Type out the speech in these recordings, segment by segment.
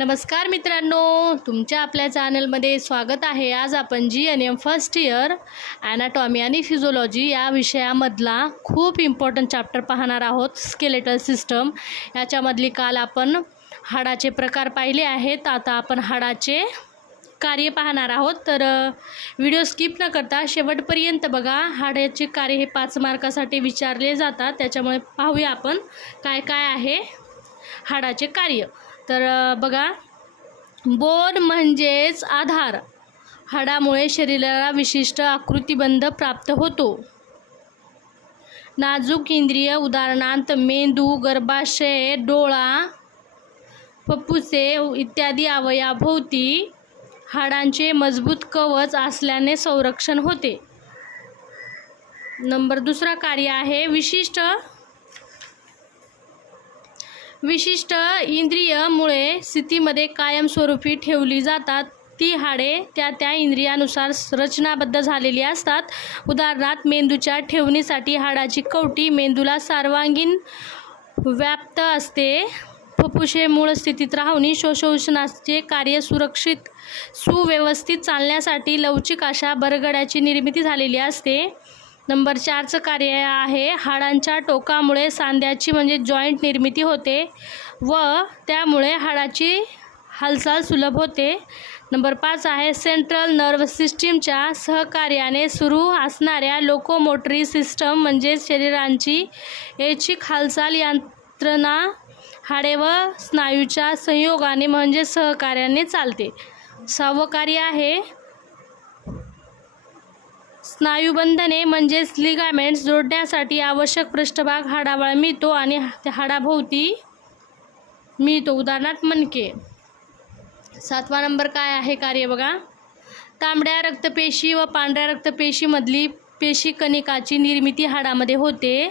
नमस्कार मित्रांनो, तुमच्या आपल्या चॅनलमध्ये स्वागत आहे। आज आपण जीएनएम फर्स्ट इयर ॲनाटॉमी आणि फिजिओलॉजी या विषयामधला खूप इम्पॉर्टंट चॅप्टर पाहणार आहोत, स्केलेटल सिस्टम। याच्यामधली काल आपण हाडाचे प्रकार पाहिले आहेत, आता आपण हाडाचे कार्य पाहणार आहोत। तर व्हिडिओ स्किप न करता शेवटपर्यंत बघा। हाडाचे कार्य हे 5 मार्कासाठी विचारले जातात, त्याच्यामुळे पाहूया आपण काय काय आहे हाडाचे कार्य। तर बघा, बोन म्हणजेच आधार। हाडामुळे शरीराला विशिष्ट आकृतिबंध प्राप्त होतो। नाजूक इंद्रिय उदाहरणार्थ मेंदू, गर्भाशय, डोळा, फुफ्फुसे इत्यादी अवयवाभोवती हाडांचे मजबूत कवच असल्याने संरक्षण होते। दुसरा कार्य आहे विशिष्ट इंद्रियमुळे स्थितीमध्ये कायमस्वरूपी ठेवली जातात। ती हाडे त्या इंद्रियानुसार रचनाबद्ध झालेली असतात। उदाहरणार्थ मेंदूच्या ठेवणीसाठी हाडाची कवटी मेंदूला सर्वांगीण व्याप्त असते। फुफ्फुसे मूळ स्थितीत राहून श्वासोच्छ्वासाचे कार्य सुव्यवस्थित चालण्यासाठी लवचिक अशा बरगड्याची निर्मिती झालेली असते। 4चं कार्य आहे हाडांच्या टोकामुळे सांध्याची म्हणजे जॉईंट निर्मिती होते व त्यामुळे हाडाची हालचाल सुलभ होते। 5 आहे सेंट्रल नर्व सिस्टीमच्या सहकार्याने सुरू असणाऱ्या लोकोमोटरी सिस्टम म्हणजे शरीराची ऐच्छिक हालचाल यंत्रणा हाडे व स्नायूच्या संयोगाने म्हणजे सहकार्याने चालते। 6वं कार्य आहे स्नायुबंधने म्हणजेच लिगामेंट्स जोडण्यासाठी आवश्यक पृष्ठभाग हाडावर मिळतो आणि हाडाभोवती मिळतो, उदाहरणार्थ मणके। 7वा नंबर काय आहे कार्य बघा, तांबड्या रक्तपेशी व पांढऱ्या रक्तपेशीमधली पेशी कणिकाची निर्मिती हाडामध्ये होते।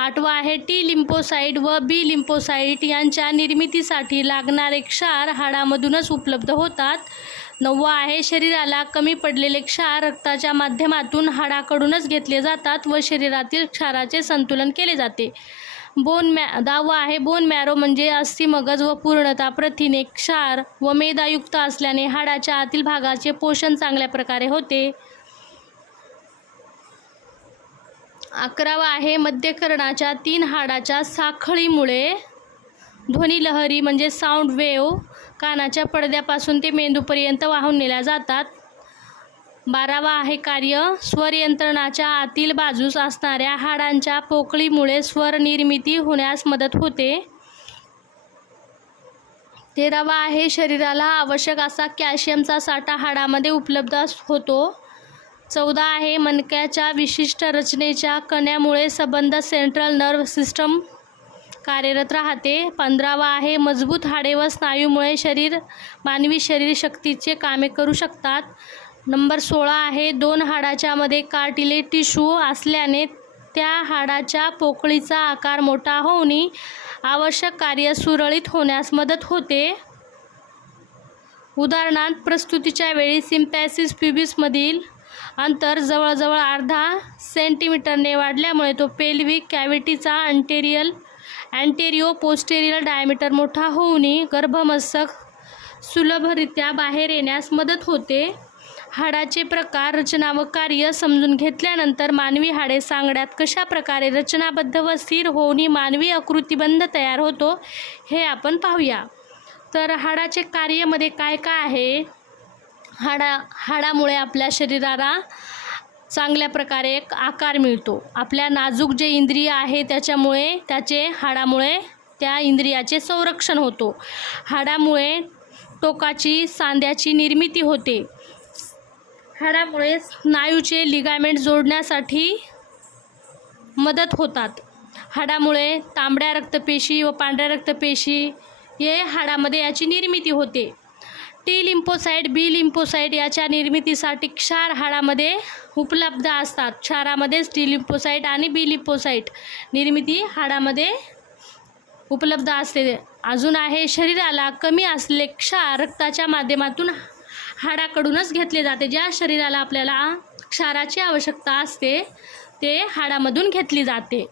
8वा आहे टी लिम्फोसाइट व बी लिम्फोसाइट यांच्या निर्मितीसाठी लागणारे क्षार हाडामधूनच उपलब्ध होतात। 9वा आहे शरीराला कमी पडलेले क्षार रक्ताच्या माध्यमातून हाडाकडूनच घेतले जातात व शरीरातील क्षाराचे संतुलन केले जाते। 10वा आहे बोन मॅरो म्हणजे अस्थिमगज व पूर्णतः प्रथिने, क्षार व मेदायुक्त असल्याने हाडाच्या आतील भागाचे पोषण चांगल्या प्रकारे होते। 11वा आहे मध्यकर्णाच्या 3 हाडाच्या साखळीमुळे ध्वनिलहरी म्हणजे साऊंड वेव्ह कानाच्या पडद्यापासून ते मेंदूपर्यंत वाहून नेल्या जातात। 12वा आहे कार्य स्वर यंत्रणाच्या आतील बाजूस असणाऱ्या हाडांच्या पोकळीमुळे स्वर निर्मिती होण्यास मदत होते। 13वा आहे शरीराला आवश्यक असा कॅल्शियमचा साठा हाडामध्ये उपलब्ध होतो। 14 आहे मणक्याच्या विशिष्ट रचनेच्या कण्यामुळे संबंध सेंट्रल नर्व सिस्टम कार्यरत राहते। 15वा आहे मजबूत हाडे व स्नायूमुळे मानवी शरीर शक्तीचे कामे करू शकतात। 16 आहे 2 हाडाच्या मध्ये कार्टिलेज टिश्यू असल्याने त्या हाडाच्या पोकळीचा आकार मोठा होऊन आवश्यक कार्य सुरळीत होण्यास मदत होते। उदाहरणार्थ प्रसूतीच्या वेळी सिम्पॅसिस प्यूबिसमधील अंतर जवळजवळ अर्धा सेंटीमीटरने वाढल्यामुळे तो पेल्विक कॅव्हिटीचा अँटेरियो पोस्टेरियर डायमीटर मोठा होऊन गर्भमस्तक सुलभरित्या बाहेर येण्यास मदत होते। हाडाचे प्रकार, रचना व कार्य समजून घेतल्यानंतर मानवी हाडे सांगड्यात कशा प्रकारे रचनाबद्ध व स्थिर होऊन मानवी आकृतिबंध तयार होतो हे आपण पाहूया। तर हाडाचे कार्यामध्ये काय काय आहे, हाडामुळे आपल्या शरीराला चांगल्या प्रकारे एक आकार मिळतो। आपल्या नाजूक जे इंद्रिय आहे हाडामुळे त्या इंद्रियाचे संरक्षण होतो। हाडामुळे टोकाची सांध्याची निर्मिती होते। हाडामुळे स्नायूचे लिगामेंट जोडण्यासाठी मदत होतात। हाडामुळे तांबड्या रक्तपेशी व पांढऱ्या रक्तपेशी हे हाडामध्ये याची निर्मिती होते। टी लिम्फोसाइट, बी लिम्फोसाइट याच्या निर्मितीसाठी क्षार हाडामध्ये उपलब्ध असतात। क्षारामध्येच टी लिम्फोसाइट आणि बी लिम्फोसाइट निर्मिती हाडामध्ये उपलब्ध असते। अजून आहे शरीराला कमी असलेले क्षार रक्ताच्या माध्यमातून हाडाकडूनच घेतले जाते। ज्या शरीराला आपल्याला क्षाराची आवश्यकता असते ते हाडामधून घेतली जाते।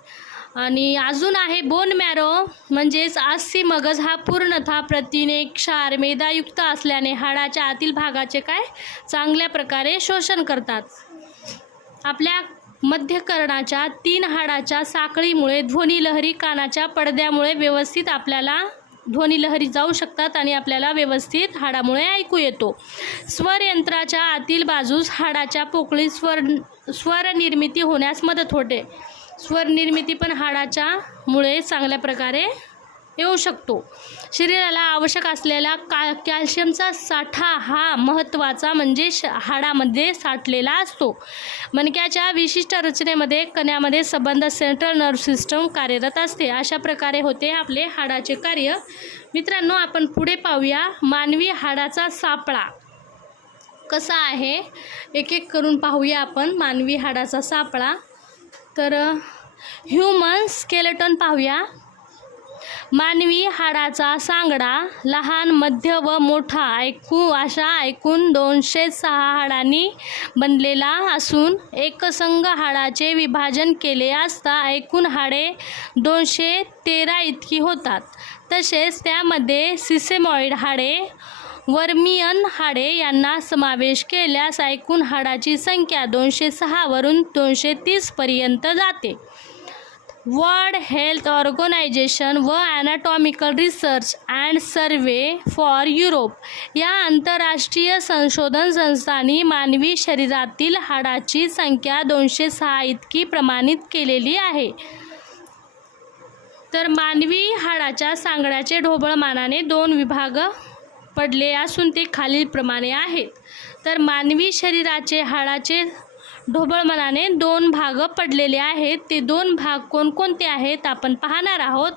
आणि अजून आहे बोन मॅरो, म्हणजेच अस्सी मगज हा पूर्णतः प्रथिने, क्षार, मेदायुक्त असल्याने हाडाच्या आतील भागाचे चांगल्या प्रकारे शोषण करतात. आपल्या मध्यकर्णाच्या 3 हाडाच्या साखळीमुळे ध्वनिलहरी कानाच्या पडद्यामुळे व्यवस्थित आपल्याला ध्वनिलहरी जाऊ शकतात आणि आपल्याला व्यवस्थित हाडामुळे ऐकू येतो. स्वर यंत्राच्या आतील बाजूस हाडाच्या पोकळीत स्वर निर्मिती होण्यास मदत होते. स्वर निर्मिती पण हाडाच्या मुळे चांगल्या प्रकारे येऊ शकतो. शरीराला आवश्यक असलेला कॅल्शियमचा साठा हा महत्त्वाचा म्हणजे हाडामध्ये साठलेला असतो. मणक्याच्या विशिष्ट रचनेमध्ये कण्यामध्ये संबंध सेंट्रल नर्व्ह सिस्टम कार्यरत असते. अशा प्रकारे होते आपले हाडाचे कार्य. मित्रांनो, आपण पुढे पाहूया मानवी हाडाचा सापळा कसा आहे. एक एक करून पाहूया आपण मानवी हाडाचा सापळा. तर ह्यूमन स्केलेटन पाहूया. मानवी हाडाचा सांगडा लहान, मध्य व मोठा अशा एकूण 206 हाडांनी बनलेला असून एकसंघ हाडाचे विभाजन केले असता एकूण हाडे 213 इतकी होतात. तसेच त्यामध्ये सिसेमॉइड हाडे, वर्मियन हाडे यांना समावेश केल्यास एकूण हाडाची संख्या 206 वरून 230 पर्यंत जाते. वर्ल्ड हेल्थ ऑर्गनायझेशन व anatomical research and survey for Europe या आंतरराष्ट्रीय संशोधन संस्थांनी मानवी शरीरातील हाडाची संख्या 206 इतकी प्रमाणित केलेली आहे. तर मानवी हाडाच्या सांगड्याचे ढोबळमानाने 2 विभाग पडले असून ते खालीलप्रमाणे आहेत. तर मानवी शरीराचे हाडाचे ढोबळमानाने 2 भाग पडलेले आहेत. ते 2 भाग कोणकोणते आहेत आपण पाहणार आहोत.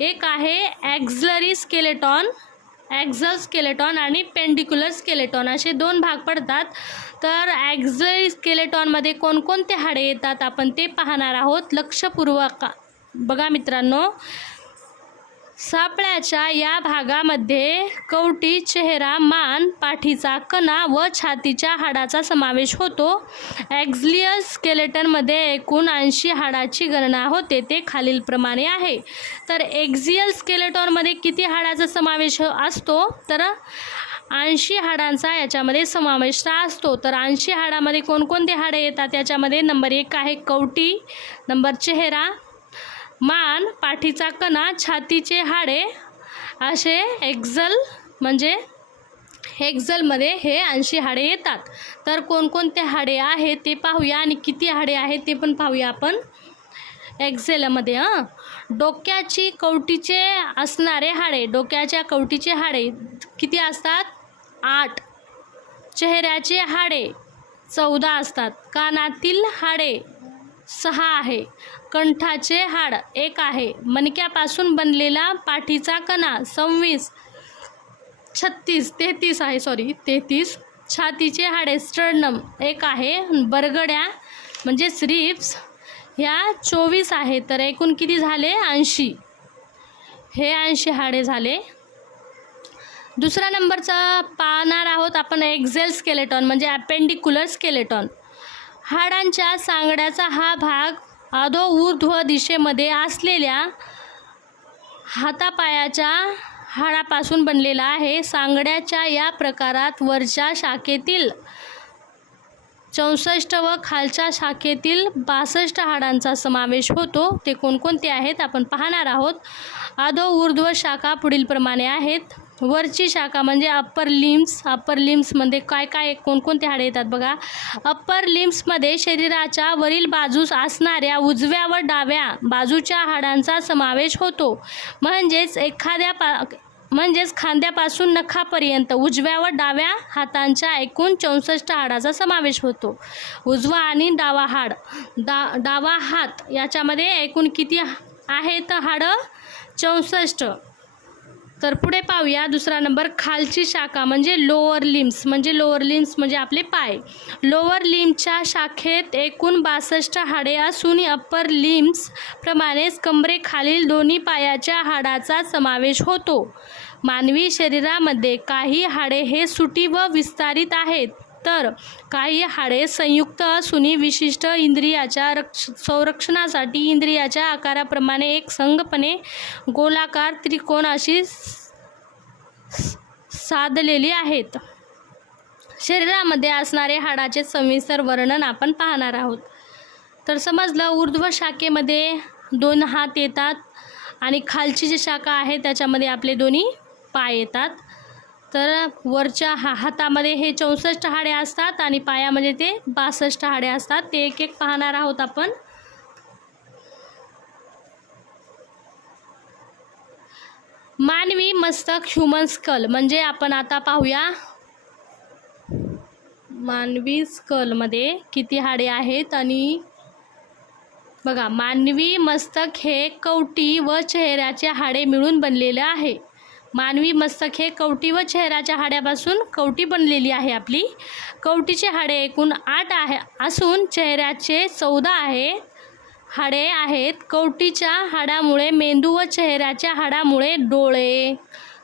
एक आहे ॲक्झिलरी स्केलेटॉन, ॲक्झल स्केलेटॉन आणि पेंडिक्युलर स्केलेटॉन असे 2 भाग पडतात. तर ॲक्झिलरी स्केलेटॉनमध्ये कोणकोणते हाडे येतात आपण ते पाहणार आहोत. लक्षपूर्वक बघा मित्रांनो. सापळ्याच्या या भागामध्ये कवटी, चेहरा, मान, पाठीचा कणा व छातीच्या हाडाचा समावेश होतो. ॲक्झिलरी स्केलेटनमध्ये एकूण 80 हाडाची गणना होते. ते खालीलप्रमाणे आहे. तर ॲक्झियल स्केलेटॉनमध्ये किती हाडाचा समावेश असतो. तर 80 हाडांचा याच्यामध्ये समावेश असतो. तर 80 हाडामध्ये कोणकोणते हाडे येतात याच्यामध्ये नंबर 1 आहे कवटी, नंबर चेहरा, मान, पाठीचा कणा, छातीचे हाडे असे ॲक्झलमध्ये हे 80 हाडे येतात. तर कोणकोणते हाडे आहेत ते पाहूया आणि किती हाडे आहेत ते पण पाहूया आपण ॲक्झेलमध्ये. डोक्याची कवटीचे असणारे हाडे, डोक्याच्या कवटीचे हाडे किती असतात 8. चेहऱ्याचे हाडे 14 असतात. कानातील हाडे 6 आहे. कंठाचे हाड 1 आहे. मणक्यापासून बनलेला पाठीचा कणा 33. छातीचे हाडे स्टर्नम 1 आहे. बरगड्या म्हणजे रिब्स ह्या 24 आहे. तर एकूण किती झाले 80. हे 80 हाडे झाले. दुसरा नंबरचा पाहणार आहोत आपण ॲक्झियल स्केलेटॉन म्हणजे अपेंडिक्युलर स्केलेटॉन. हाडांच्या सांगड्याचा हा भाग अधो ऊर्ध्व दिशेमध्ये असलेल्या हातापायाच्या हाडापासून बनलेला आहे. सांगड्याच्या या प्रकारात वरच्या शाखेतील 64 व खालच्या शाखेतील 62 हाडांचा समावेश होतो. ते कोणकोणते आहेत आपण पाहणार आहोत. अधो ऊर्ध्व शाखा पुढीलप्रमाणे आहेत. वरची शाखा म्हणजे अप्पर लिम्समध्ये काय कोणकोणते हाडे येतात बघा. अप्पर लिम्समध्ये शरीराच्या वरील बाजूस असणाऱ्या उजव्या व डाव्या बाजूच्या हाडांचा समावेश होतो. म्हणजेच खांद्यापासून नखापर्यंत उजव्या व डाव्या हातांच्या एकूण 64 हाडाचा समावेश होतो. उजवा आणि डावा डावा हात याच्यामध्ये एकूण किती आहेत हाडं 64. तर पुढे पाहूया दुसरा नंबर खालची शाखा म्हणजे लोअर लिम्स म्हणजे आपले पाय. लोअर लिम्सच्या शाखेत एकूण 62 हाडे असून अप्पर लिम्स प्रमाणेच कंबरेखालील दोन्ही पायाच्या हाडाचा समावेश होतो. मानवी शरीरामध्ये काही हाडे हे सुटी व विस्तारित आहेत तर काही हाडे संयुक्त असून विशिष्ट इंद्रियाच्या संरक्षणासाठी इंद्रियाच्या आकाराप्रमाणे एक संघपणे गोलाकार त्रिकोणाशी साधलेली आहेत. शरीरामध्ये असणारे हाडाचे सविस्तर वर्णन आपण पाहणार आहोत. तर समजलं, ऊर्ध्व शाखेमध्ये 2 हात येतात आणि खालची जी शाखा आहे त्याच्यामध्ये आपले दोन्ही पाय येतात. तर वरच्या हातामध्ये हे 64 हाडे असतात आणि पायामध्ये ते 62 हाडे असतात. ते एक एक पाहणार आहोत आपण. मानवी मस्तक ह्यूमन स्कल म्हणजे आपण आता पाहूया मानवी स्कलमध्ये किती हाडे आहेत. आणि बघा, मानवी मस्तक हे कवटी व चेहऱ्याचे हाडे मिळून बनलेले आहे. मानवी मस्तक हे कवटी व चेहऱ्याच्या हाड्यापासून कवटी बनलेली आहे. आपली कवटीचे हाडे एकूण 8 आहे असून चेहऱ्याचे 14 हाडे आहेत. कवटीच्या हाडामुळे मेंदू व चेहऱ्याच्या हाडामुळे डोळे,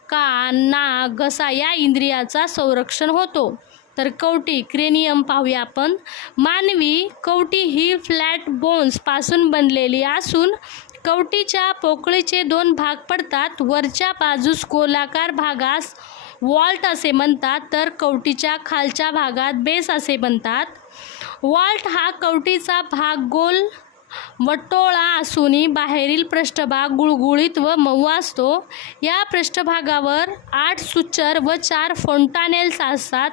कान, नाक, घसा या इंद्रियाचा संरक्षण होतो. तर कवटी क्रेनियम पाहूया आपण. मानवी कवटी ही फ्लॅट बोन्स पासून बनलेली असून कवटीच्या पोकळीचे 2 भाग पडतात. वरच्या बाजूस गोलाकार भागास वॉल्ट असे म्हणतात, तर कवटीच्या खालच्या भागात बेस असे म्हणतात. वॉल्ट हा कवटीचा भाग गोल वटोळा असून बाहेरील पृष्ठभाग गुळगुळीत व मऊ असतो. या पृष्ठभागावर 8 सुचर व 4 फोंटानेल्स असतात.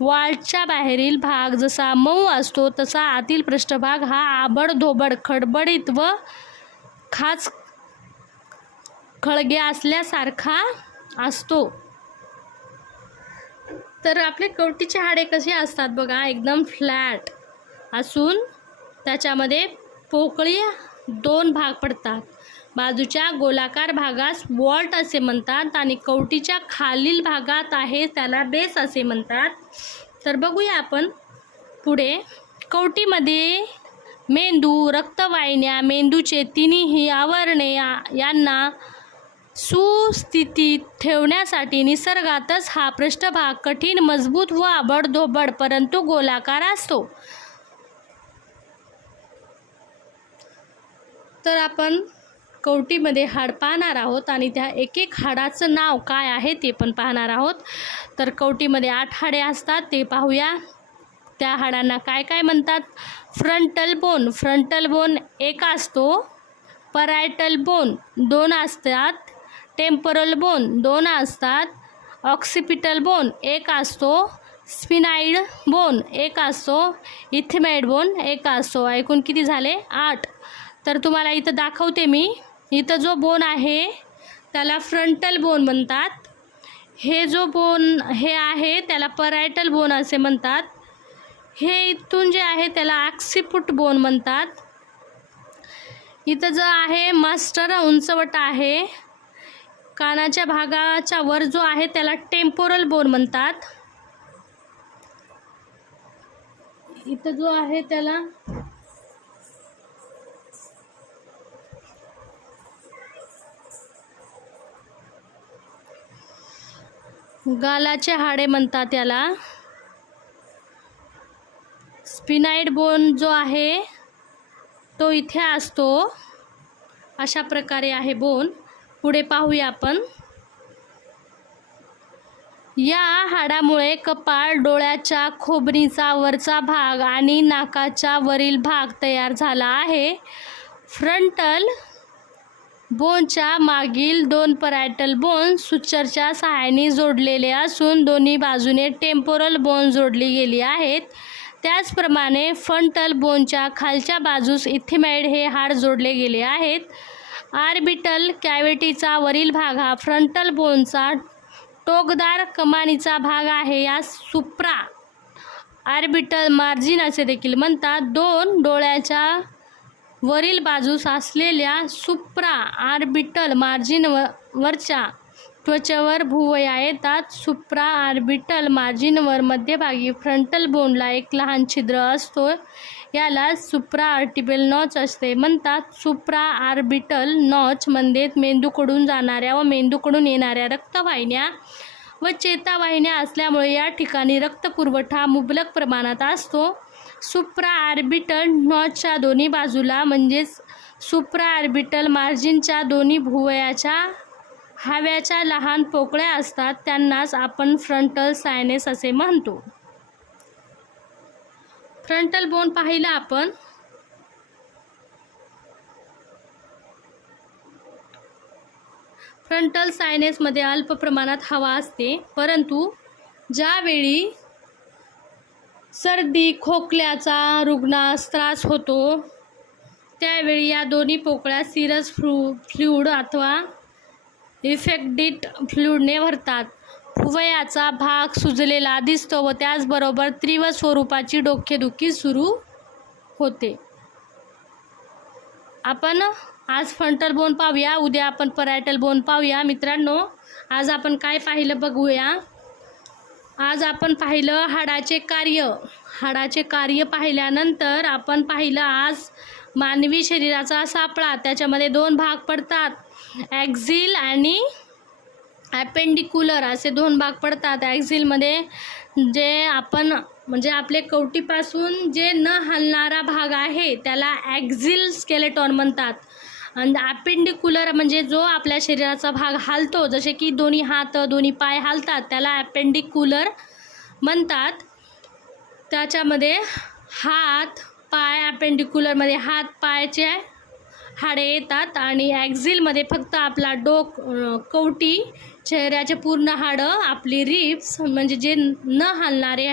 वॉल्टचा बाहेरील भाग जसा मऊ असतो तसा आतील पृष्ठभाग हा आबडधोबड खडबडीत व खाच खळगे असल्यासारखा असतो. तर आपले कवटीचे हाडे कसे असतात बघा, एकदम फ्लॅट असून त्याच्यामध्ये पोकळी 2 भाग पडतात. बाजूच्या गोलाकार भागास वॉल्ट असे म्हणतात आणि कवटीच्या खालील भागात आहे त्याला बेस असे म्हणतात. तर बघूया आपण पुढे. कवटीमध्ये मेंदू, रक्तवाहिन्या, मेंदूचे तिन्ही आवरणे यांना सुस्थितीत ठेवण्यासाठी निसर्गातच हा पृष्ठभाग कठीण, मजबूत व आबडधोबड परंतु गोलाकार असतो. तर आपण कवटीमध्ये हाड पाहणार आहोत आणि त्या एक एक हाडाचं नाव काय आहे ते पण पाहणार आहोत. तर कवटीमध्ये 8 हाडे असतात ते पाहूया. त्या हाडांना काय काय म्हणतात. फ्रंटल बोन, फ्रंटल बोन 1 असतो. परायटल बोन 2 असतात. टेम्पोरल बोन 2 असतात. ऑक्सिपिटल बोन 1 असतो. स्पिनाइड बोन 1 असतो. इथिमाइड बोन 1 असतो. एकूण किती झाले? 8. तर तुम्हाला इथं दाखवते मी. इथं जो बोन आहे त्याला फ्रंटल बोन म्हणतात. हे जो बोन हे आहे त्याला परायटल बोन असे म्हणतात. हे इथून जे आहे त्याला ऑक्सिपिट बोन म्हणतात. इथं जो आहे मास्टर उंचवटा आहे. कानाच्या भागाच्या वर जो आहे त्याला टेम्पोरल बोन म्हणतात. इथं जो आहे त्याला गालाचे हाडे म्हणतात त्याला. स्पिनाइड बोन जो आहे तो इथे असतो. अशा प्रकारे आहे बोन. पुढे पाहूया आपण. या हाडामुळे कपाळ, डोळ्याच्या खोबणीचा वरचा भाग आणि नाकाचा वरील भाग तयार झाला आहे. फ्रंटल बोनच्या मागील 2 परायटल बोन सुचरच्या सहाय्याने जोडलेले असून दोन्ही बाजूने टेम्पोरल बोन जोडली गेली आहेत. त्याचप्रमाणे फ्रंटल बोनच्या खालच्या बाजूस इथिमाइड हे हाड जोडले गेले आहेत. ऑर्बिटल कॅव्हिटीचा वरील भाग हा फ्रंटल बोनचा टोकदार कमानीचा भाग आहे. या सुप्रा ऑर्बिटल मार्जिन असे देखील म्हणतात. 2 डोळ्याच्या वरील बाजूस असलेल्या सुप्रा ऑर्बिटल मार्जिन वरच्या त्वचेवर भुवया येतात. सुप्रा ऑर्बिटल मार्जिनवर मध्यभागी फ्रंटल बोनला एक लहान छिद्र असतो. याला सुप्रा ऑर्बिटल नॉच असे म्हणतात. सुप्रा ऑर्बिटल नॉच मध्ये मेंदूकडून जाणाऱ्या व मेंदूकडून येणाऱ्या रक्तवाहिन्या व चेतावाहिन्या असल्यामुळे या ठिकाणी रक्तपुरवठा मुबलक प्रमाणात असतो. सुप्राऑर्बिटल नॉचच्या दोन्ही बाजूला म्हणजेच सुप्राऑर्बिटल मार्जिनच्या दोन्ही भुवयाच्या हव्याच्या लहान पोकळ्या असतात, त्यांनाच आपण फ्रंटल सायनेस असे म्हणतो. फ्रंटल बोन पाहिलं आपण. फ्रंटल सायनेसमध्ये अल्प प्रमाणात हवा असते, परंतु ज्यावेळी सर्दी खोकल्याचा रुग्णास त्रास होतो त्यावेळी या दोन्ही पोकळ्या सिरस फ्लूइड अथवा इफेक्टिड फ्लूइडने भरतात. भुवयाचा भाग सुजलेला दिसतो व त्याचबरोबर तीव्र स्वरूपाची डोकेदुखी सुरू होते. आपण आज फ्रंटल बोन पाहूया, उद्या आपण परायटल बोन पाहूया. मित्रांनो, आज आपण काय पाहिलं बघूया. आज आपण पाहिलं हाडाचे कार्य. हाडाचे कार्य पाहिल्यानंतर आपण पाहिलं आज मानवी शरीराचा सापळा. त्याच्यामध्ये दोन भाग पडतात, ॲक्झिल आणि ॲपेंडिक्युलर असे दोन भाग पडतात. ॲक्झिलमध्ये जे आपण म्हणजे आपले कवटीपासून जे न हलणारा भाग आहे त्याला ॲक्झिल स्केलेटॉन म्हणतात. आणि ॲपेंडिक्युलर म्हणजे जो आपल्या शरीराचा भाग हालतो, जसे की दोन्ही हात दोन्ही पाय हालतात, त्याला ॲपेंडिक्युलर म्हणतात. त्याच्यामध्ये हात पाय, ॲपेंडिक्युलरमध्ये हात पायाचे हाडे येतात आणि ॲक्झिलमध्ये फक्त आपला कवटी, चेहऱ्याचे पूर्ण हाडं, आपली रिब्स म्हणजे जे न हलणारे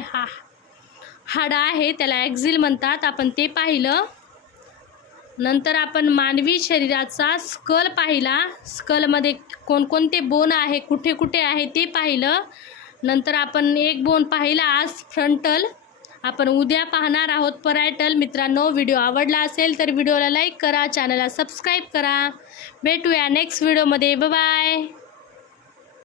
हाडं आहे त्याला ॲक्झिल म्हणतात. आपण ते पाहिलं. नंतर आपण मानवी शरीराचा स्कल पाहिला. स्कलमध्ये कोणकोणते बोन आहे, कुठे कुठे आहे ते पाहिलं. नंतर आपण एक बोन पाहिला आज फ्रंटल. आपण उद्या पाहणार आहोत परायटल. मित्रांनो, व्हिडिओ आवडला असेल तर व्हिडिओला लाईक करा, चॅनलला सबस्क्राईब करा. भेटूया नेक्स्ट व्हिडिओमध्ये. Bye bye.